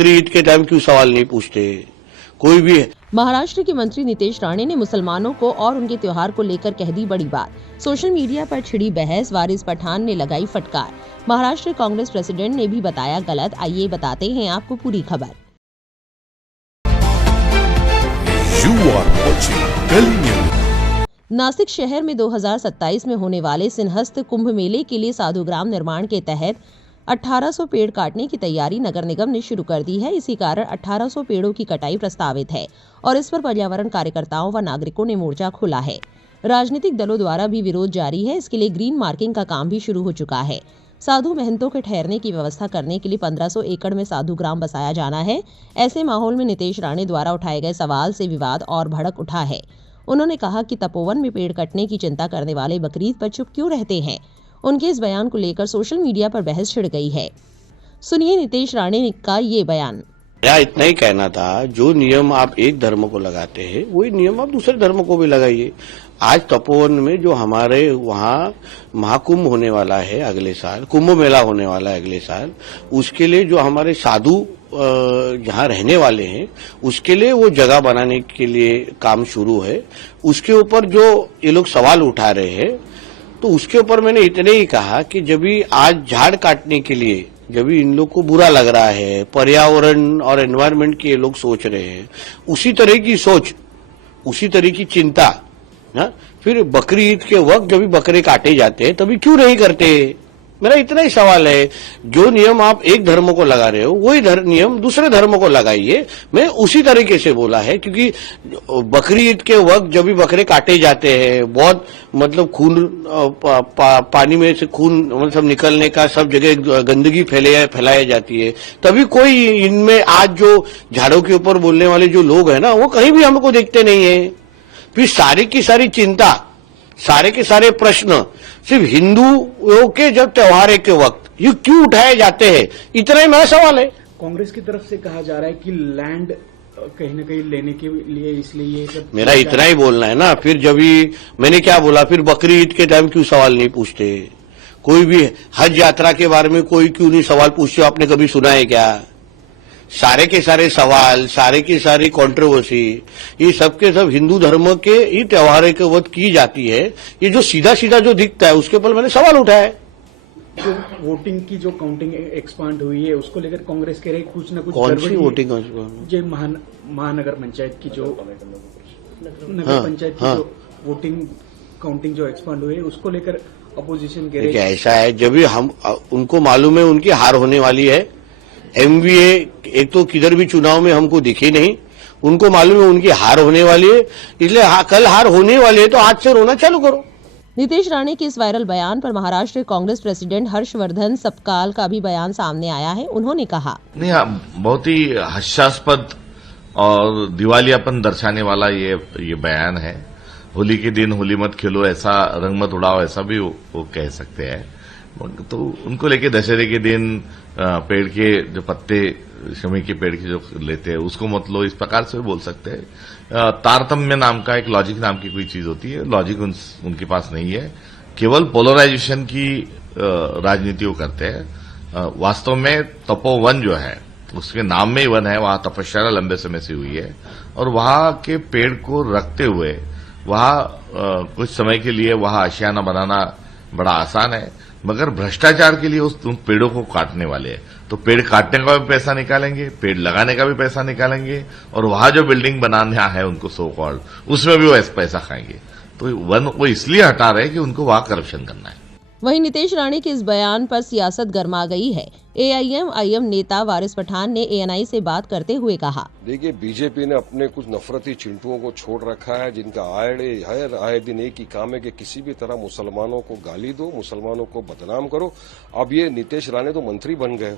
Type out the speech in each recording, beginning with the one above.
बकरी ईद के टाइम क्यों सवाल नहीं पूछते कोई भी। महाराष्ट्र के मंत्री नितेश राणे ने मुसलमानों को और उनके त्योहार को लेकर कह दी बड़ी बात। सोशल मीडिया पर छिड़ी बहस, वारिस पठान ने लगाई फटकार। महाराष्ट्र कांग्रेस प्रेसिडेंट ने भी बताया गलत। आइए बताते हैं आपको पूरी खबर। नासिक शहर में 2027 में होने वाले सिंहस्थ कुंभ मेले के लिए साधुग्राम निर्माण के तहत 1800 पेड़ काटने की तैयारी नगर निगम ने शुरू कर दी है। इसी कारण 1800 पेड़ों की कटाई प्रस्तावित है और इस पर पर्यावरण कार्यकर्ताओं व नागरिकों ने मोर्चा खोला है। राजनीतिक दलों द्वारा भी विरोध जारी है। इसके लिए ग्रीन मार्किंग का काम भी शुरू हो चुका है। साधु महंतों के ठहरने की व्यवस्था करने के लिए 1500 एकड़ में साधुग्राम बसाया जाना है। ऐसे माहौल में नितेश राणे द्वारा उठाए गए सवाल से विवाद और भड़क उठा है। उन्होंने कहा कि तपोवन में पेड़ कटने की चिंता करने वाले बकरीद पर चुप क्यों रहते हैं। उनके इस बयान को लेकर सोशल मीडिया पर बहस छिड़ गई है। सुनिए नितेश राणे का ये बयान। मेरा इतना ही कहना था, जो नियम आप एक धर्म को लगाते हैं वही नियम आप दूसरे धर्म को भी लगाइए। आज तपोवन में जो हमारे वहाँ महाकुंभ होने वाला है अगले साल, कुंभ मेला होने वाला है अगले साल, उसके लिए जो हमारे साधु जहाँ रहने वाले हैं उसके लिए वो जगह बनाने के लिए काम शुरू है। उसके ऊपर जो ये लोग सवाल उठा रहे हैं तो उसके ऊपर मैंने इतने ही कहा कि जब भी आज झाड़ काटने के लिए जब भी इन लोग को बुरा लग रहा है, पर्यावरण और एनवायरनमेंट की ये लोग सोच रहे हैं, उसी तरह की सोच, उसी तरह की चिंता ना फिर बकरी ईद के वक्त जब भी बकरे काटे जाते हैं तभी क्यों नहीं करते। मेरा इतना ही सवाल है, जो नियम आप एक धर्म को लगा रहे हो वही नियम दूसरे धर्म को लगाइए। मैं उसी तरीके से बोला है, क्योंकि बकरी ईद के वक्त जब भी बकरे काटे जाते हैं बहुत मतलब खून पानी में से खून मतलब निकलने का, सब जगह गंदगी फैलाई जाती है, तभी कोई इनमें आज जो झाड़ों के ऊपर बोलने वाले जो लोग हैं ना वो कहीं भी हमको देखते नहीं है। फिर सारी की सारी चिंता, सारे के सारे प्रश्न सिर्फ हिंदुओं के जब त्योहार के वक्त ये क्यों उठाए जाते हैं, इतना ही मेरा सवाल है। कांग्रेस की तरफ से कहा जा रहा है कि लैंड कहीं न कहीं लेने के लिए इसलिए ये सब मेरा इतना ही बोलना है ना। फिर जब भी मैंने क्या बोला, फिर बकरी ईद के टाइम क्यों सवाल नहीं पूछते कोई भी। हज यात्रा के बारे में कोई क्यों नहीं सवाल पूछते, आपने कभी सुना है क्या। सारे के सारे सवाल, सारे की सारी कंट्रोवर्सी ये सब के सब हिंदू धर्म के ही त्योहार के वक्त की जाती है। ये जो सीधा सीधा जो दिखता है उसके ऊपर मैंने सवाल उठाया है। जो वोटिंग की जो काउंटिंग एक्सपांड हुई है उसको लेकर कांग्रेस कह रही कुछ न कुछ कौन सी वोटिंग? जो महानगर पंचायत की जो नगर पंचायत की जो वोटिंग काउंटिंग जो एक्सपांड हुई है उसको लेकर अपोजिशन कह रही है। ऐसा है, जब भी हम उनको मालूम है उनकी हार होने वाली है। एमवीए एक तो किधर भी चुनाव में हमको दिखे नहीं, उनको मालूम है उनकी हार होने वाली है, इसलिए कल हार होने वाली है तो आज से रोना चालू करो। नितेश राणे के इस वायरल बयान पर महाराष्ट्र कांग्रेस प्रेसिडेंट हर्षवर्धन सपकाल का भी बयान सामने आया है। उन्होंने कहा, नहीं, बहुत ही हास्यास्पद और दिवालियापन दर्शाने वाला ये बयान है। होली के दिन होली मत खेलो, ऐसा रंग मत उड़ाओ, ऐसा भी वो कह सकते हैं। तो उनको लेके दशहरे के दिन पेड़ के जो पत्ते शमी के पेड़ के जो लेते हैं उसको मत लो, इस प्रकार से बोल सकते हैं। तारतम्य नाम का एक लॉजिक नाम की कोई चीज होती है, लॉजिक उनके पास नहीं है। केवल पोलराइजेशन की राजनीति वो करते हैं। वास्तव में तपोवन जो है उसके नाम में ही वन है, वहां तपस्या लंबे समय से हुई है और वहां के पेड़ को रखते हुए वहां कुछ समय के लिए वहां आशियाना बनाना बड़ा आसान है, मगर भ्रष्टाचार के लिए उन पेड़ों को काटने वाले हैं। तो पेड़ काटने का भी पैसा निकालेंगे, पेड़ लगाने का भी पैसा निकालेंगे और वहां जो बिल्डिंग बनाना है उनको सो कॉल्ड उसमें भी वो पैसा खाएंगे। तो वन वो इसलिए हटा रहे हैं कि उनको वहां करप्शन करना है। वहीं नितेश राणे के इस बयान पर सियासत गर्मा गई है। एआईएम नेता वारिस पठान ने एएनआई से बात करते हुए कहा, देखिए बीजेपी ने अपने कुछ नफरती चिंटुओं को छोड़ रखा है जिनका आए दिन एक ही काम है कि किसी भी तरह मुसलमानों को गाली दो, मुसलमानों को बदनाम करो। अब ये नितेश राणे तो मंत्री बन गए,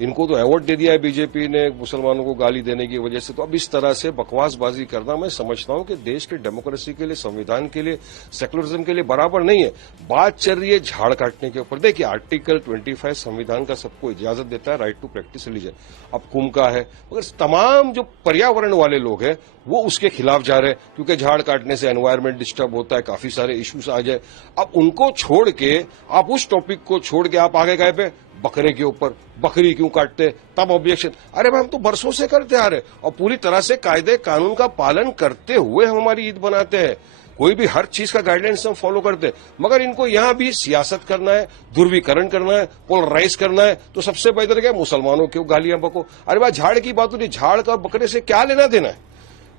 इनको तो अवार्ड दे दिया है बीजेपी ने मुसलमानों को गाली देने की वजह से। तो अब इस तरह से बकवासबाजी करना मैं समझता हूं कि देश के डेमोक्रेसी के लिए, संविधान के लिए, सेकुलरिज्म के लिए बराबर नहीं है। बात चल रही है झाड़ काटने के ऊपर। देखिए आर्टिकल 25 संविधान का सबको इजाजत देता है, राइट टू प्रैक्टिस रिलीजन। अब कुंभ का है, मगर तमाम जो पर्यावरण वाले लोग हैं वो उसके खिलाफ जा रहे हैं क्योंकि झाड़ काटने से एनवायरमेंट डिस्टर्ब होता है, काफी सारे इश्यूज आ जाए। अब उनको छोड़ के आप उस टॉपिक को छोड़ के आप आगे गए पे बकरे के ऊपर, बकरी क्यों काटते, तब ऑब्जेक्शन। अरे भाई हम तो बरसों से करते आ रहे और पूरी तरह से कायदे कानून का पालन करते हुए हम हमारी ईद बनाते हैं। कोई भी हर चीज का गाइडलाइंस हम फॉलो करते हैं, मगर इनको यहां भी सियासत करना है, ध्रुवीकरण करना है, पोलराइज करना है, तो सबसे बेहतर क्या मुसलमानों क्यों गालियां बको। अरे भाई झाड़ की बात होती, झाड़ का और बकरे से क्या लेना देना है।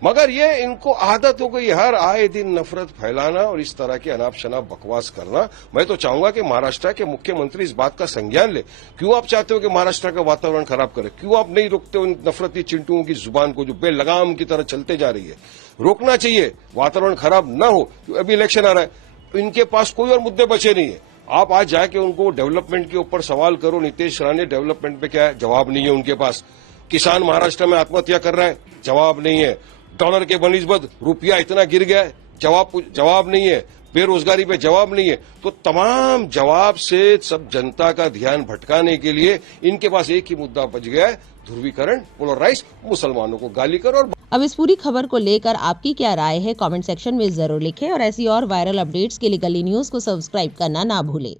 मगर ये इनको आदत हो गई हर आए दिन नफरत फैलाना और इस तरह की अनाप शनाप बकवास करना। मैं तो चाहूंगा कि महाराष्ट्र के मुख्यमंत्री इस बात का संज्ञान ले। क्यों आप चाहते हो कि महाराष्ट्र का वातावरण खराब करे? क्यों आप नहीं रोकते उन नफरती चिंटुओं की जुबान को जो बेलगाम की तरह चलते जा रही है? रोकना चाहिए, वातावरण खराब न हो। अभी इलेक्शन आ रहा है, इनके पास कोई और मुद्दे बचे नहीं है। आप आज जाके उनको डेवलपमेंट के ऊपर सवाल करो, नीतीश राणे डेवलपमेंट पे क्या है, जवाब नहीं है उनके पास। किसान महाराष्ट्र में आत्महत्या कर रहा है, जवाब नहीं है। डॉलर के बनिस्बत रुपया इतना गिर गया है, जवाब नहीं है। बेरोजगारी पे जवाब नहीं है। तो तमाम जवाब से सब जनता का ध्यान भटकाने के लिए इनके पास एक ही मुद्दा बच गया है, ध्रुवीकरण, पोलराइज, मुसलमानों को गाली कर। और अब इस पूरी खबर को लेकर आपकी क्या राय है, कमेंट सेक्शन में जरूर लिखें और ऐसी और वायरल अपडेट्स के लिए गली न्यूज को सब्सक्राइब करना ना भूलें।